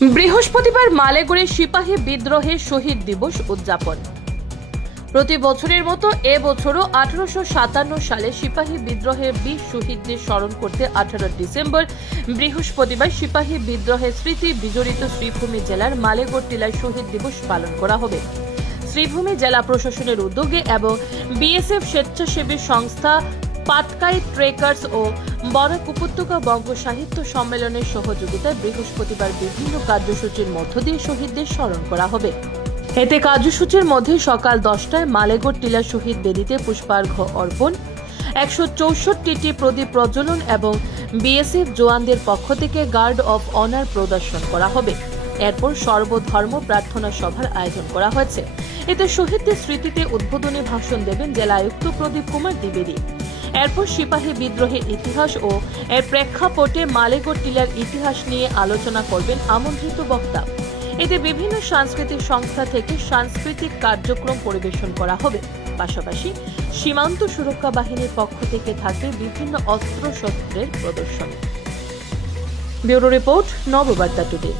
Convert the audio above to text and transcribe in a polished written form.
বৃহস্পতিবার মালেগড়ে সিপাহী বিদ্রোহের শহীদ দিবস উদযাপন। প্রতি বছরের মতো এবছরও 1857 সালে সিপাহী বিদ্রোহের 20 শহীদদের স্মরণ করতে 18 ডিসেম্বর বৃহস্পতিবার সিপাহী বিদ্রোহের স্মৃতি বিজড়িত শ্রীভূমি জেলার মালেগড় টিলায় শহীদ দিবস পালন করা হবে। শ্রীভূমি জেলা প্রশাসনের উদ্যোগে এবং বিএসএফ স্বেচ্ছাসেবী সংস্থা পাটকাই ট্রেকার্স ও বরাক উপত্যকা বঙ্গ সাহিত্য সম্মেলনের সহযোগিতায় বৃহস্পতিবার বিভিন্ন কার্যসূচির মধ্য দিয়ে শহীদদের স্মরণ করা হবে। এতে কার্যসূচির মধ্যে সকাল 10টায় মালেগড় টিলা শহীদ বেদিতে পুষ্পার্ঘ্য অর্পণ, 164টি প্রদীপ প্রজ্বলন এবং বিএসএফ জওয়ানদের পক্ষ থেকে গার্ড অফ অনার প্রদর্শন করা হবে। এরপর সর্বধর্ম প্রার্থনা সভার আয়োজন করা হয়েছে। এতে শহীদদের স্মৃতিতে উদ্বোধনী ভাষণ দেবেন জেলা আয়ুক্ত প্রদীপ কুমার দ্বিবেদী। এরপর সিপাহী বিদ্রোহের ইতিহাস ও এর প্রেক্ষাপটে মালেগড় টিলার ইতিহাস নিয়ে আলোচনা করবেন আমন্ত্রিত বক্তা। এতে বিভিন্ন সাংস্কৃতিক সংস্থা থেকে সাংস্কৃতিক কার্যক্রম পরিবেশন করা হবে। পাশাপাশি সীমান্ত সুরক্ষা বাহিনীর পক্ষ থেকে থাকবে বিভিন্ন অস্ত্রশস্ত্রের প্রদর্শন। Bureau report, Nababarta today.